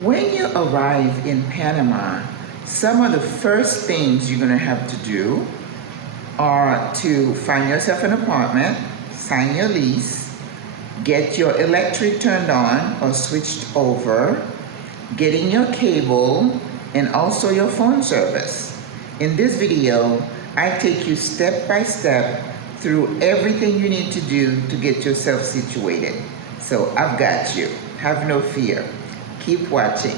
When you arrive in Panama, some of the first things you're going to have to do are to find yourself an apartment, sign your lease, get your electric turned on or switched over, getting your cable, and also your phone service. In this video, I take you step by step through everything you need to do to get yourself situated. So I've got you. Have no fear. Keep watching.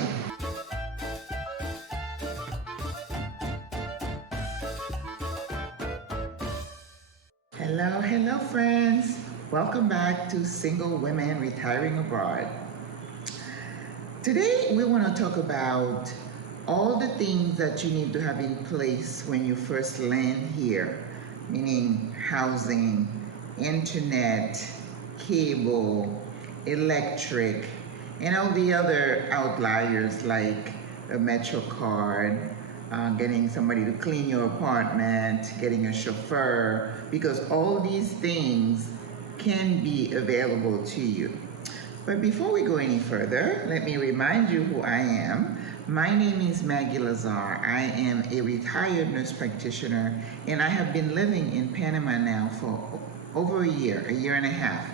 Hello friends. Welcome back to Single Women Retiring Abroad. Today we want to talk about all the things that you need to have in place when you first land here, meaning housing, internet, cable, electric, and all the other outliers like a Metro card, getting somebody to clean your apartment, getting a chauffeur, because all these things can be available to you. But before we go any further, let me remind you who I am. My name is maggielazarre. I am a retired nurse practitioner, and I have been living in Panama now for over a year and a half,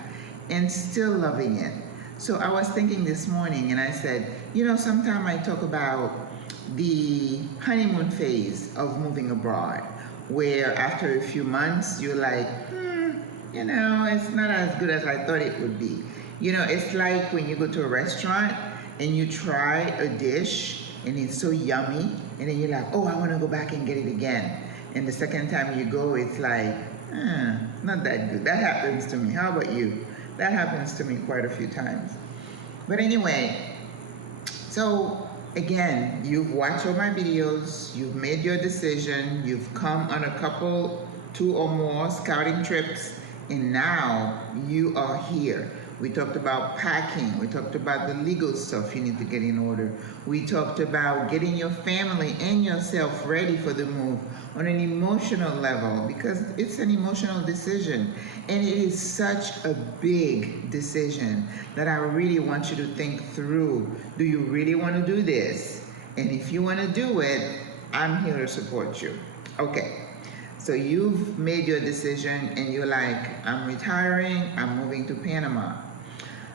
and still loving it. So I was thinking this morning, and I said, sometimes I talk about the honeymoon phase of moving abroad, where after a few months, you're like, it's not as good as I thought it would be. It's like when you go to a restaurant and you try a dish and it's so yummy, and then you're like, oh, I want to go back and get it again. And the second time you go, it's like, not that good. That happens to me. How about you? That happens to me quite a few times. But anyway, so again, you've watched all my videos, you've made your decision, you've come on a couple, 2 or more scouting trips, and now you are here. We talked about packing, we talked about the legal stuff you need to get in order. We talked about getting your family and yourself ready for the move on an emotional level, because it's an emotional decision. And it is such a big decision that I really want you to think through. Do you really want to do this? And if you want to do it, I'm here to support you. Okay. So you've made your decision and you're like, I'm retiring, I'm moving to Panama.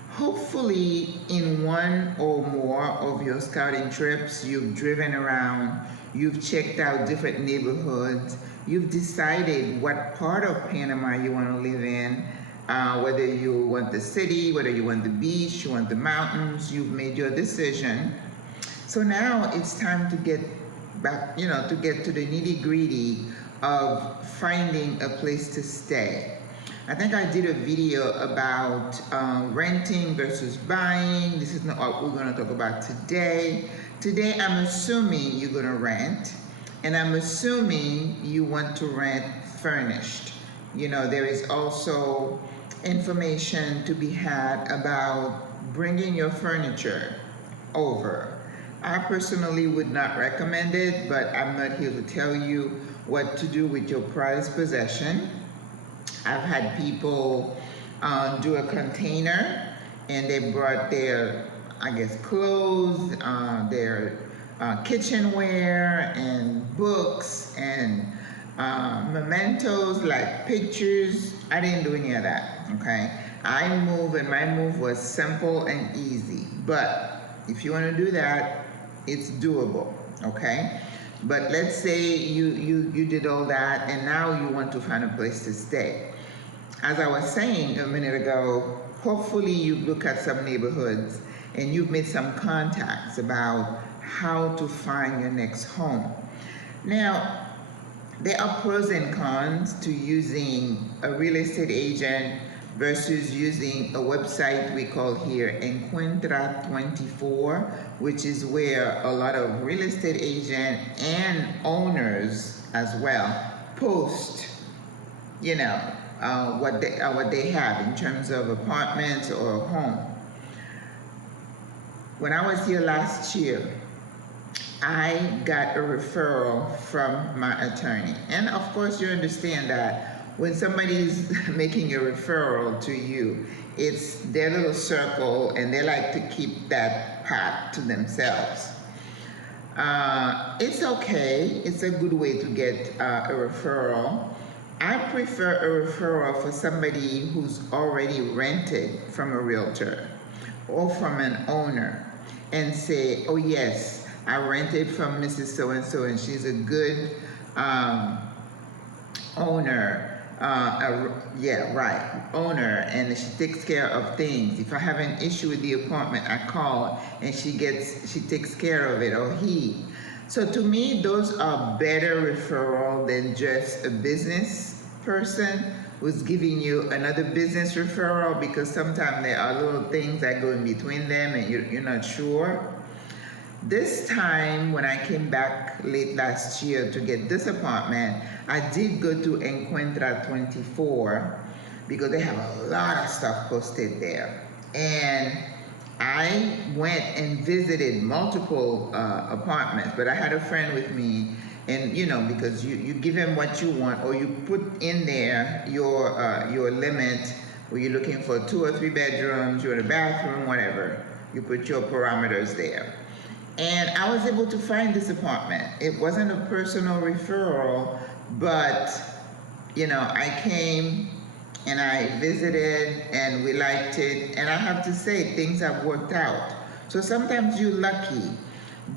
Hopefully in 1 or more of your scouting trips, you've driven around, you've checked out different neighborhoods, you've decided what part of Panama you want to live in, whether you want the city, whether you want the beach, you want the mountains, you've made your decision. So now it's time to get back, to get to the nitty-gritty of finding a place to stay. I think I did a video about renting versus buying. This is not what we're going to talk about today. Today I'm assuming you're going to rent, and I'm assuming you want to rent furnished. There is also information to be had about bringing your furniture over. I personally would not recommend it, but I'm not here to tell you what to do with your prized possession. I've had people do a container, and they brought their, clothes, their kitchenware and books and mementos like pictures. I didn't do any of that, okay? I moved, and my move was simple and easy. But if you want to do that, it's doable, okay? But let's say you did all that, and now you want to find a place to stay. As I was saying a minute ago, hopefully you look at some neighborhoods and you've made some contacts about how to find your next home. Now, there are pros and cons to using a real estate agent versus using a website we call here Encuentra24, which is where a lot of real estate agents and owners as well post, what they have in terms of apartments or a home. When I was here last year, I got a referral from my attorney. And of course you understand that when somebody's making a referral to you, it's their little circle, and they like to keep that path to themselves. It's okay. It's a good way to get a referral. I prefer a referral for somebody who's already rented from a realtor or from an owner and say, oh yes, I rented from Mrs. So-and-so and she's a good owner. Owner, and she takes care of things. If I have an issue with the apartment, I call and she takes care of it, or he. So to me, those are better referral than just a business person who's giving you another business referral, because sometimes there are little things that go in between them and you're not sure. This time, when I came back late last year to get this apartment, I did go to Encuentra 24 because they have a lot of stuff posted there. And I went and visited multiple apartments, but I had a friend with me, and because you give him what you want, or you put in there your limit, or you're looking for 2 or 3 bedrooms, you're in a bathroom, whatever. You put your parameters there. And I was able to find this apartment. It wasn't a personal referral, but I came and I visited and we liked it. And I have to say, things have worked out. So sometimes you're lucky,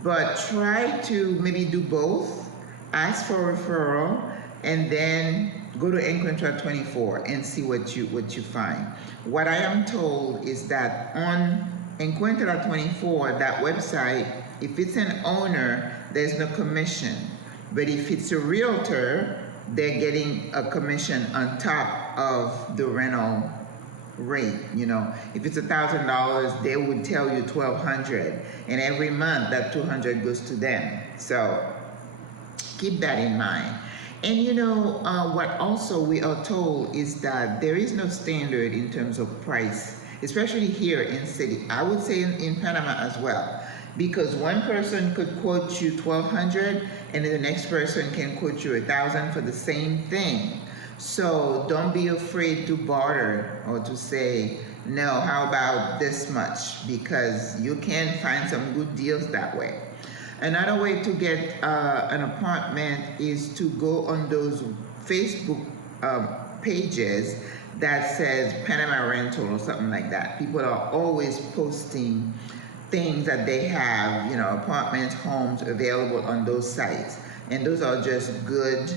but try to maybe do both. Ask for a referral and then go to Encuentra 24 and see what you find. What I am told is that on Encuentra 24, that website, if it's an owner, there's no commission. But if it's a realtor, they're getting a commission on top of the rental rate. If it's $1,000, they would tell you $1,200, and every month that $200 goes to them. So keep that in mind. And what also we are told is that there is no standard in terms of price, especially here in city. I would say in Panama as well, because one person could quote you $1,200 and then the next person can quote you $1,000 for the same thing. So don't be afraid to barter or to say, no, how about this much? Because you can find some good deals that way. Another way to get an apartment is to go on those Facebook pages that says Panama rental or something like that. People are always posting things that they have, apartments, homes available on those sites. And those are just good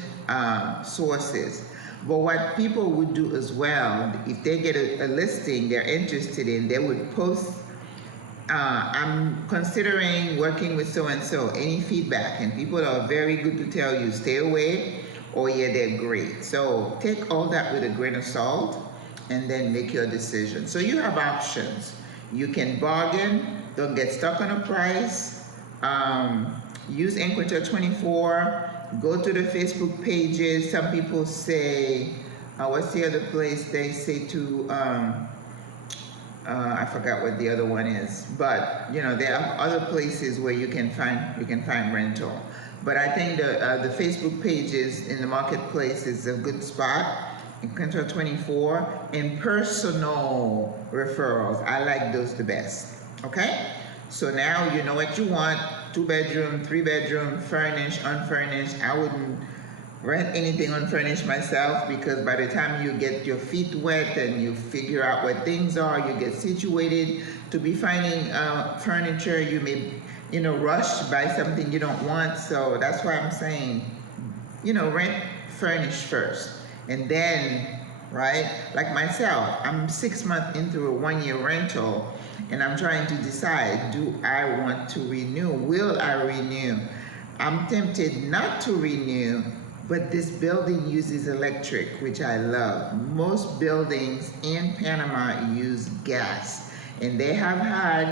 sources. But what people would do as well, if they get a listing they're interested in, they would post, I'm considering working with so-and-so, any feedback? And people are very good to tell you, stay away, or yeah, they're great. So take all that with a grain of salt and then make your decision. So you have options. You can bargain, don't get stuck on a price. Use Encuentra 24, go to the Facebook pages. Some people say, what's the other place they say to, I forgot what the other one is, but there are other places where you can find rental. But I think the Facebook pages in the marketplace is a good spot. Encuentra 24 and personal referrals. I like those the best. Okay? So now you know what you want: 2 bedroom, 3 bedroom, furnished, unfurnished. I wouldn't rent anything unfurnished myself, because by the time you get your feet wet and you figure out what things are, you get situated to be finding furniture, you may rush to buy something you don't want. So that's why I'm saying, rent furnished first. And then, right, like myself, I'm 6 months into a 1-year rental, and I'm trying to decide, do I want to renew? Will I renew? I'm tempted not to renew, but this building uses electric, which I love. Most buildings in Panama use gas, and they have had,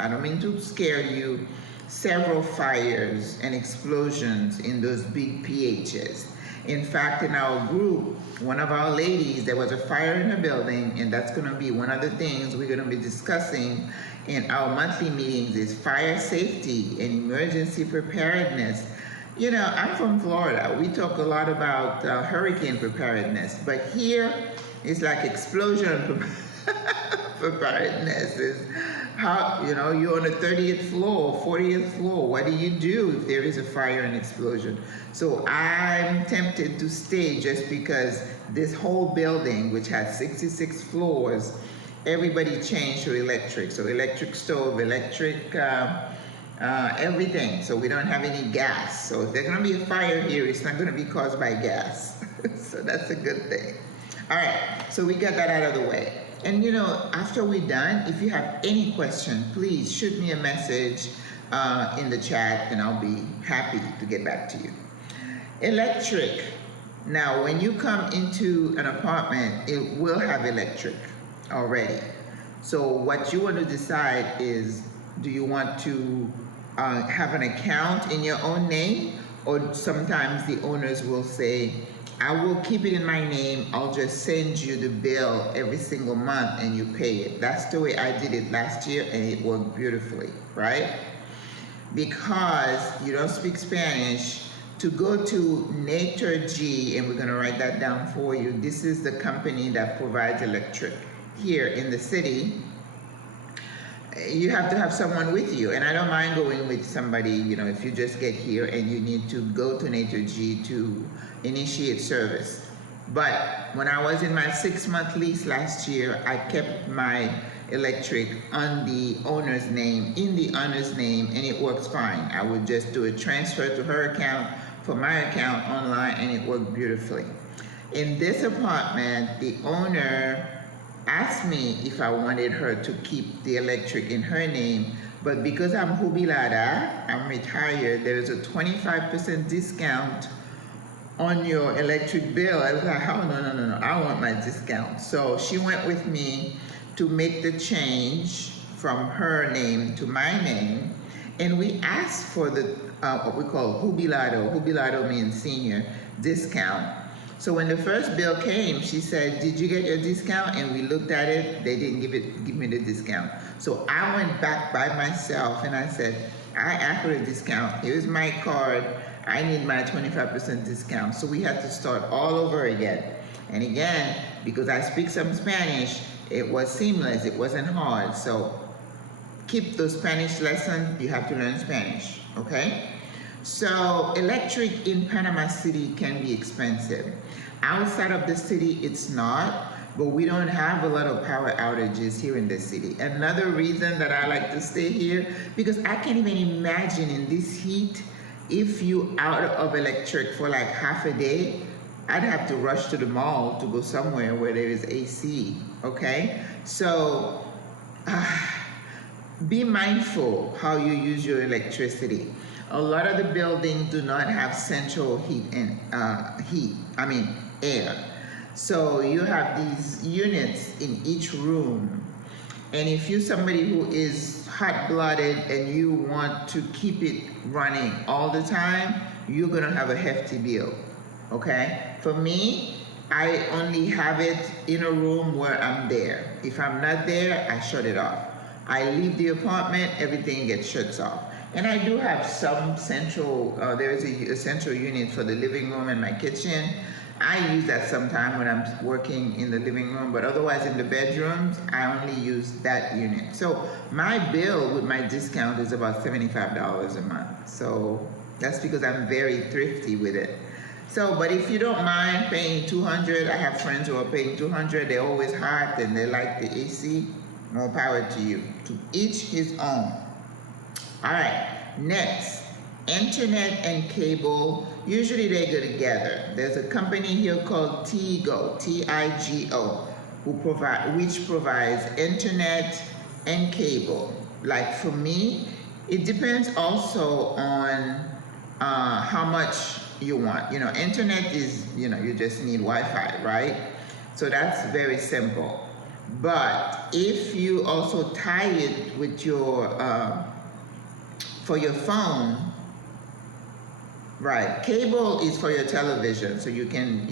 I don't mean to scare you, several fires and explosions in those big PHs. In fact, in our group, one of our ladies, there was a fire in her building, and that's going to be one of the things we're going to be discussing in our monthly meetings is fire safety and emergency preparedness. I'm from Florida. We talk a lot about hurricane preparedness, but here it's like explosion preparedness. How, you know, you're on the 30th floor, 40th floor. What do you do if there is a fire and explosion? So I'm tempted to stay just because this whole building, which has 66 floors, everybody changed to electric. So electric stove, electric everything. So we don't have any gas. So if there's going to be a fire here, it's not going to be caused by gas. So that's a good thing. All right, so we got that out of the way. And you know, after we're done, if you have any question, please shoot me a message in the chat and I'll be happy to get back to you. Electric. Now, when you come into an apartment, it will have electric already. So what you want to decide is, do you want to have an account in your own name? Or sometimes the owners will say, I will keep it in my name, I'll just send you the bill every single month and you pay it. That's the way I did it last year and it worked beautifully, right? Because you don't speak Spanish, to go to Naturgy, and we're gonna write that down for you, this is the company that provides electric here in the city. You have to have someone with you, and I don't mind going with somebody, you know, if you just get here and you need to go to Naturgy to initiate service. But when I was in my 6-month lease last year, I kept my electric on the owner's name, in the owner's name, and it works fine. I would just do a transfer to her account from my account online, and it worked beautifully. In this apartment, the owner asked me if I wanted her to keep the electric in her name, but because I'm jubilada, I'm retired, there's a 25% discount on your electric bill. I was like, oh, no, I want my discount. So she went with me to make the change from her name to my name, and we asked for the what we call jubilado. Jubilado means senior discount. So when the first bill came, she said, did you get your discount? And we looked at it, they didn't give me the discount. So I went back by myself and I said, I asked for a discount, here's my card, I need my 25% discount. So we had to start all over again. And again, because I speak some Spanish, it was seamless, it wasn't hard. So keep those Spanish lessons, you have to learn Spanish, okay? So electric in Panama City can be expensive. Outside of the city, it's not, but we don't have a lot of power outages here in the city. Another reason that I like to stay here, because I can't even imagine in this heat, if you out of electric for like half a day, I'd have to rush to the mall to go somewhere where there is AC, okay? So be mindful how you use your electricity. A lot of the buildings do not have central heat and air. So you have these units in each room. And if you're somebody who is hot-blooded and you want to keep it running all the time, you're gonna have a hefty bill, okay? For me, I only have it in a room where I'm there. If I'm not there, I shut it off. I leave the apartment, everything gets shut off. And I do have some central, there is a central unit for the living room and my kitchen. I use that sometime when I'm working in the living room, but otherwise in the bedrooms, I only use that unit. So my bill with my discount is about $75 a month. So that's because I'm very thrifty with it. So, but if you don't mind paying $200, I have friends who are paying $200, they're always hot and they like the AC, more power to you. To each his own. All right, next, internet and cable, usually they go together. There's a company here called Tigo, T-I-G-O, which provides internet and cable. Like for me, it depends also on how much you want. You know, internet is, you know, you just need Wi-Fi, right? So that's very simple. But if you also tie it with your, for your phone, right, cable is for your television, so you can,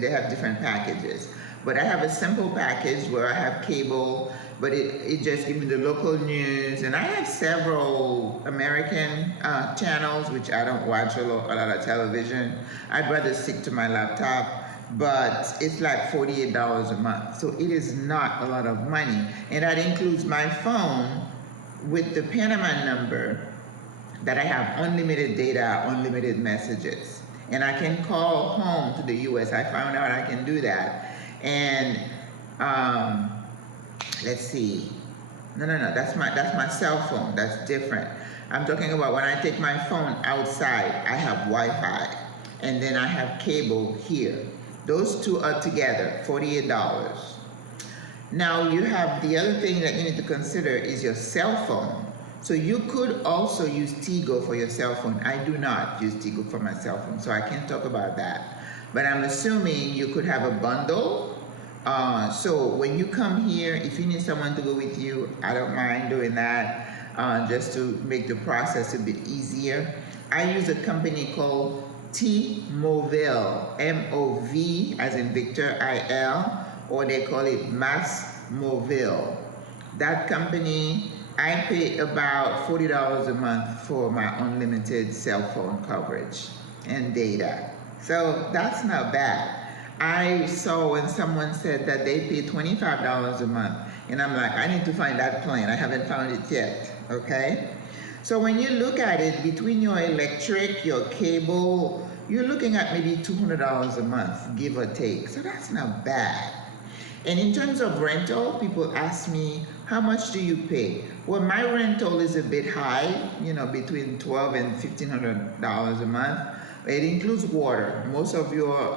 they have different packages. But I have a simple package where I have cable, but it just gives me the local news, and I have several American channels, which I don't watch a lot of television. I'd rather stick to my laptop, but it's like $48 a month, so it is not a lot of money. And that includes my phone, with the Panama number that I have unlimited data, unlimited messages. And I can call home to the US. I found out I can do that. And let's see. No, that's my cell phone. That's different. I'm talking about when I take my phone outside, I have Wi-Fi. And then I have cable here. Those two are together, $48. Now you have the other thing that you need to consider is your cell phone. So you could also use Tigo for your cell phone. I do not use Tigo for my cell phone, so I can't talk about that. But I'm assuming you could have a bundle. So when you come here, if you need someone to go with you, I don't mind doing that, just to make the process a bit easier. I use a company called T-Mobile, M-O-V as in Victor, I-L, or they call it Mass Mobile. That company, I pay about $40 a month for my unlimited cell phone coverage and data. So that's not bad. I saw when someone said that they pay $25 a month, and I'm like, I need to find that plan. I haven't found it yet, okay? So when you look at it, between your electric, your cable, you're looking at maybe $200 a month, give or take. So that's not bad. And in terms of rental, people ask me, how much do you pay? Well, my rental is a bit high, between $1,200 and $1,500 a month. It includes water. Most of your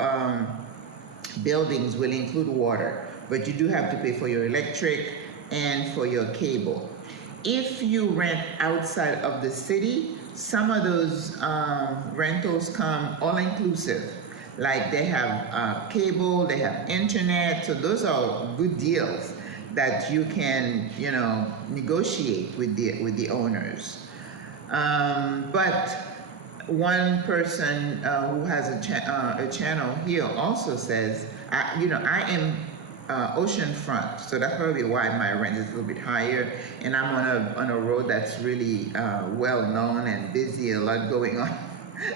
buildings will include water, but you do have to pay for your electric and for your cable. If you rent outside of the city, some of those rentals come all-inclusive. Like they have cable, they have internet, so those are good deals that you can, negotiate with the owners. But one person who has a channel here also says, I am oceanfront, so that's probably why my rent is a little bit higher, and I'm on a road that's really well known and busy, a lot going on.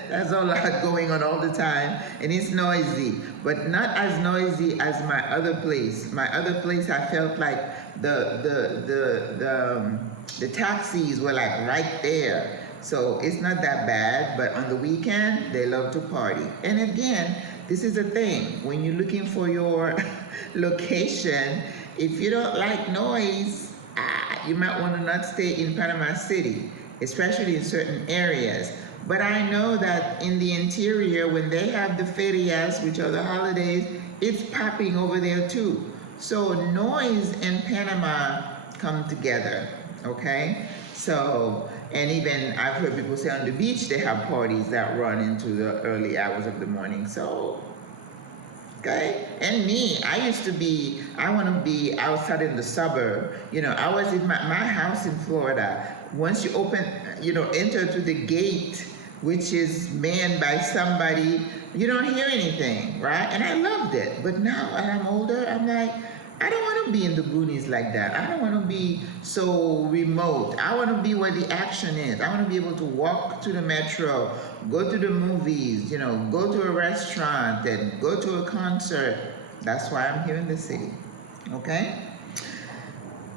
There's a lot going on all the time, and it's noisy, but not as noisy as my other place. My other place, I felt like the taxis were like right there. So it's not that bad, but on the weekend, they love to party. And again, this is the thing, when you're looking for your location, if you don't like noise, you might want to not stay in Panama City, especially in certain areas. But I know that in the interior, when they have the ferias, which are the holidays, it's popping over there too. So noise and Panama come together, okay? So, and even I've heard people say on the beach, they have parties that run into the early hours of the morning. So, okay? And me, I want to be outside in the suburb. I was in my house in Florida. Once you enter through the gate, which is manned by somebody, you don't hear anything, right? And I loved it. But now, as I'm older, I'm like, I don't want to be in the boonies like that. I don't want to be so remote. I want to be where the action is. I want to be able to walk to the metro, go to the movies, go to a restaurant, and go to a concert. That's why I'm here in the city, okay?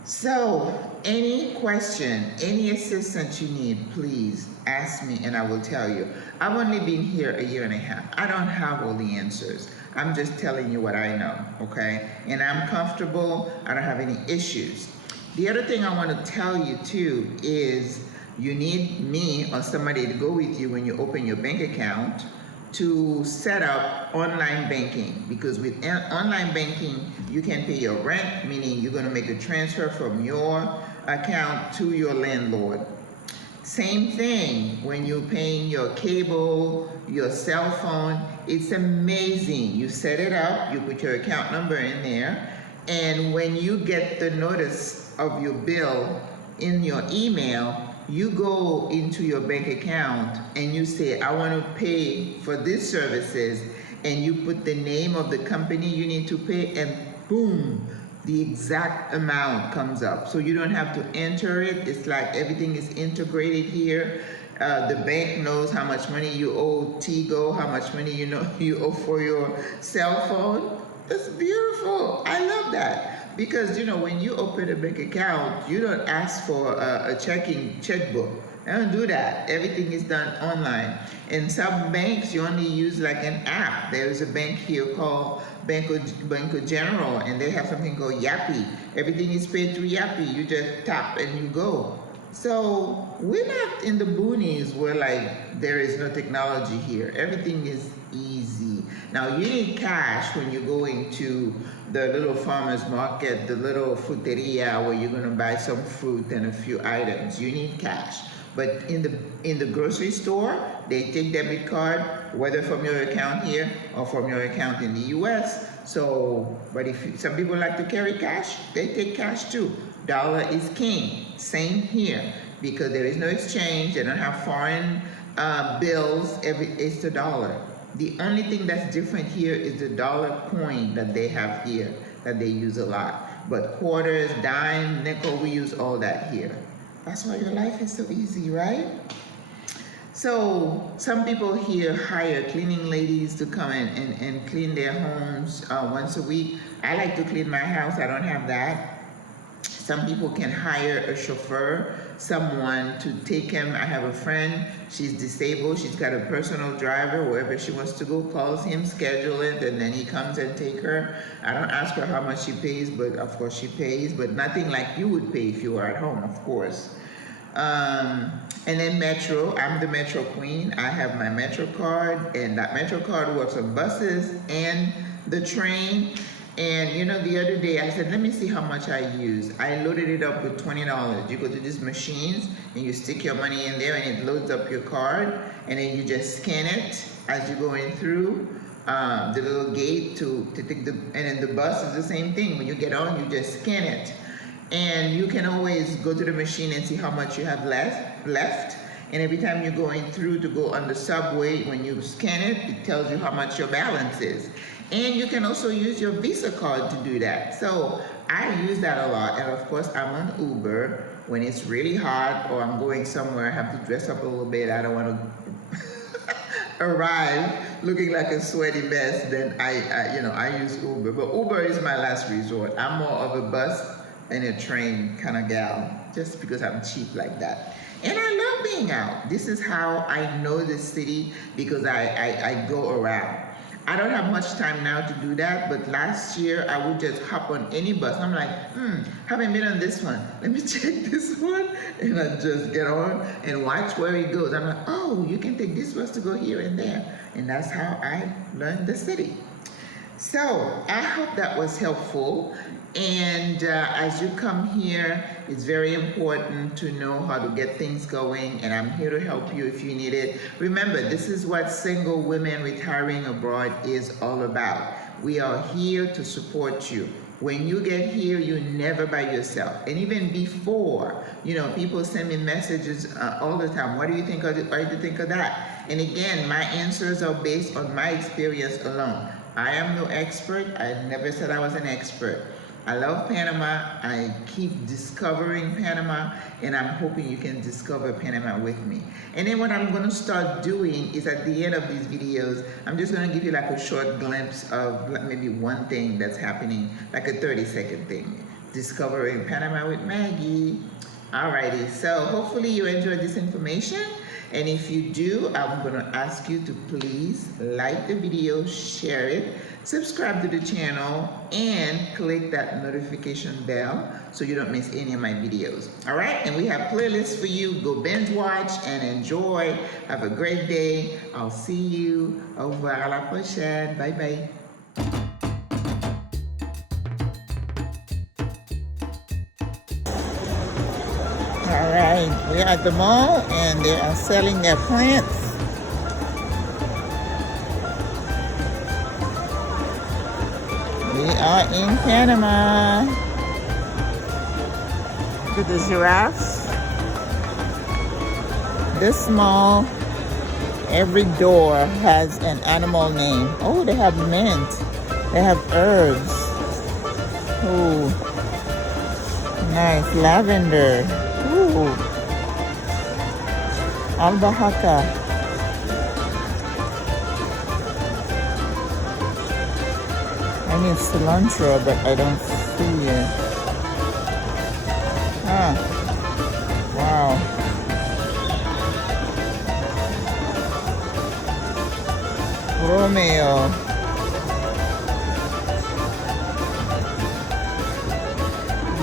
So, any question, any assistance you need, please ask me and I will tell you. I've only been here a year and a half. I don't have all the answers. I'm just telling you what I know, okay? And I'm comfortable. I don't have any issues. The other thing I want to tell you too is you need me or somebody to go with you when you open your bank account to set up online banking, because with online banking, you can pay your rent, meaning you're going to make a transfer from your account to your landlord. Same thing when you're paying your cable, your cell phone. It's amazing. You set it up, you put your account number in there, and when you get the notice of your bill in your email, you go into your bank account and you say, I want to pay for these services, and you put the name of the company you need to pay, and boom, the exact amount comes up. So you don't have to enter it. It's like everything is integrated here. The bank knows how much money you owe Tigo, how much money you owe for your cell phone. It's beautiful. I love that. because when you open a bank account, you don't ask for a checkbook. I don't do that. Everything is done online. In some banks, you only use like an app. There's a bank here called Banco General, and they have something called Yapi. Everything is paid through Yapi. You just tap and you go. So we're not in the boonies where like there is no technology here. Everything is easy. Now you need cash when you're going to the little farmer's market, the little fruteria where you're gonna buy some fruit and a few items. You need cash. But in the grocery store, they take debit card, whether from your account here or from your account in the US. So, but if some people like to carry cash, they take cash too. Dollar is king. Same here, because there is no exchange. They don't have foreign bills. It's the dollar. The only thing that's different here is the dollar coin that they have here that they use a lot. But quarters, dime, nickel, we use all that here. That's why your life is so easy, right? So some people here hire cleaning ladies to come in and clean their homes once a week. I like to clean my house. I don't have that. Some people can hire a chauffeur, someone to take him. I have a friend, she's disabled, she's got a personal driver. Wherever she wants to go, calls him, schedule it, and then he comes and take her. I don't ask her how much she pays, but of course she pays, but nothing like you would pay if you were at home, of course. And then Metro, I'm the Metro queen. I have my Metro card, and that Metro card works on buses and the train. And the other day I said, let me see how much I use. I loaded it up with $20. You go to these machines and you stick your money in there and it loads up your card, and then you just scan it as you're going through the little gate to take and then the bus is the same thing. When you get on, you just scan it. And you can always go to the machine and see how much you have left. And every time you're going through to go on the subway, when you scan it, it tells you how much your balance is. And you can also use your Visa card to do that. So I use that a lot. And of course, I'm on Uber when it's really hot or I'm going somewhere, I have to dress up a little bit. I don't want to arrive looking like a sweaty mess. Then I use Uber. But Uber is my last resort. I'm more of a bus and a train kind of gal, just because I'm cheap like that. And I love being out. This is how I know the city, because I go around. I don't have much time now to do that, but last year I would just hop on any bus. I'm like, haven't been on this one. Let me check this one. And I just get on and watch where it goes. I'm like, oh, you can take this bus to go here and there. And that's how I learned the city. So I hope that was helpful. And as you come here, it's very important to know how to get things going, and I'm here to help you if you need it. Remember, this is what single women retiring abroad is all about. We are here to support you. When you get here, you're never by yourself. And even before, people send me messages all the time. What do you think of it? What do you think of that? And again, my answers are based on my experience alone. I am no expert. I never said I was an expert. I love Panama. I keep discovering Panama, and I'm hoping you can discover Panama with me. And then what I'm going to start doing is at the end of these videos, I'm just going to give you like a short glimpse of maybe one thing that's happening, like a 30-second thing. Discovering Panama with Maggie. Alrighty, so hopefully you enjoyed this information. And if you do, I'm going to ask you to please like the video, share it, subscribe to the channel, and click that notification bell so you don't miss any of my videos. All right, and we have playlists for you. Go binge watch and enjoy. Have a great day. I'll see you. Au revoir, à la prochaine. Bye bye. All right, we're at the mall and they are selling their plants. We are in Panama. Look at the giraffes. This mall, every door has an animal name. Oh, they have mint. They have herbs. Oh, nice. Lavender. Ooh. Albahaca. I need cilantro, but I don't see it. Huh. Wow. Romeo.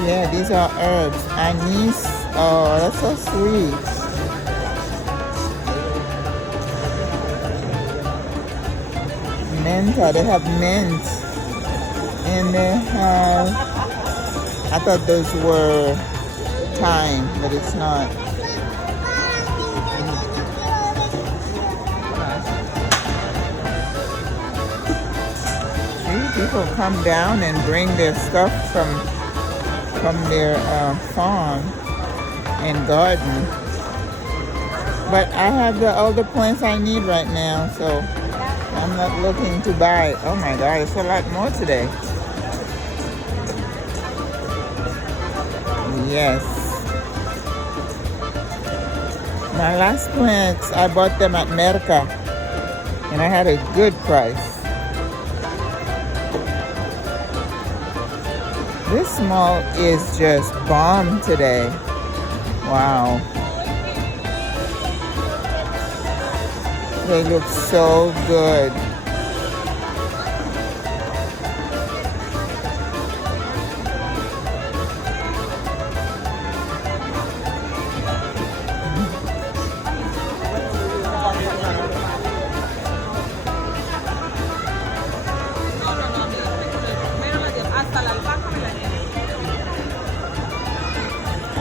Yeah, these are herbs. Anise. Oh, that's so sweet. Menta. They have mint. And they have... I thought those were thyme, but it's not. See, people come down and bring their stuff from their farm and garden. But I have all the plants I need right now, so I'm not looking to buy. Oh my God, it's a lot more today. Yes. My last plants, I bought them at Merca, and I had a good price. This mall is just bomb today. Wow. They look so good.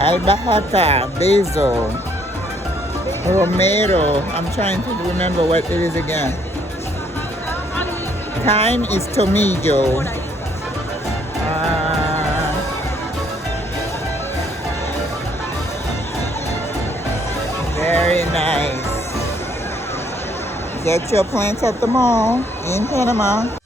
Albahaca, basil, romero. I'm trying to remember what it is again. Thyme is tomillo. Very nice. Get your plants at the mall in Panama.